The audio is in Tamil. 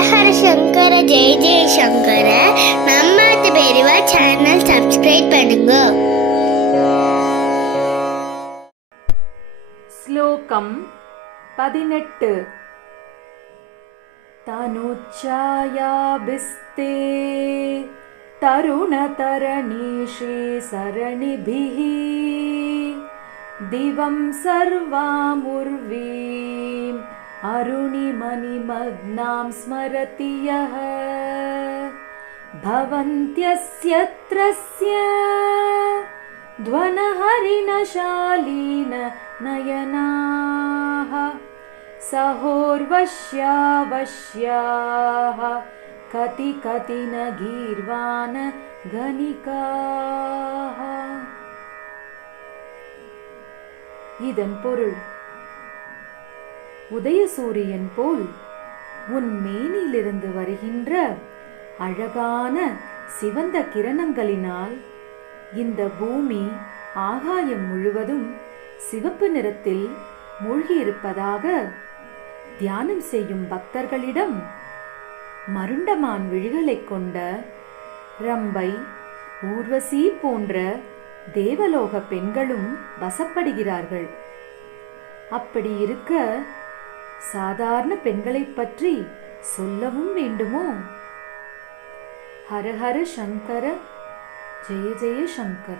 ஹர சங்கர ஜெய ஜெய சங்கர. நம்ம பெரியவா சேனல் சப்ஸ்கிரைப் பண்ணுங்க. ஸ்லோகம் 18. தனுச்சாயாபிஸ்தே தருணதரணீஷே சரணிபிஹ திவம் சர்வாமுர்வீம் அருணிமணிமக்னாம் ஸ்மரதி யஹ பவந்த்யஸ்யத்ரஸ்ய ध्वनहरिणशालीन नयनाः सहोर्वश्यावश्याः कति कति न गीर्वाण गणिकाः. இதன் பொருள்: உதயசூரியன் போல் உன் மேனிலிருந்து வருகின்ற அழகான சிவந்த கிரணங்களினால் இந்த பூமி ஆகாயம் முழுவதும் சிவப்பு நிறத்தில் மூழ்கியிருப்பதாக தியானம் செய்யும் பக்தர்களிடம் மருண்டமான் விழிகளைக் கொண்ட ரம்பை, ஊர்வசி போன்ற தேவலோக பெண்களும் வசப்படுகிறார்கள். அப்படி இருக்க சாதாரண பெண்களைப் பற்றி சொல்லவும் வேண்டுமோ? ஹர ஹர சங்கர, ஜெய ஜெய சங்கர.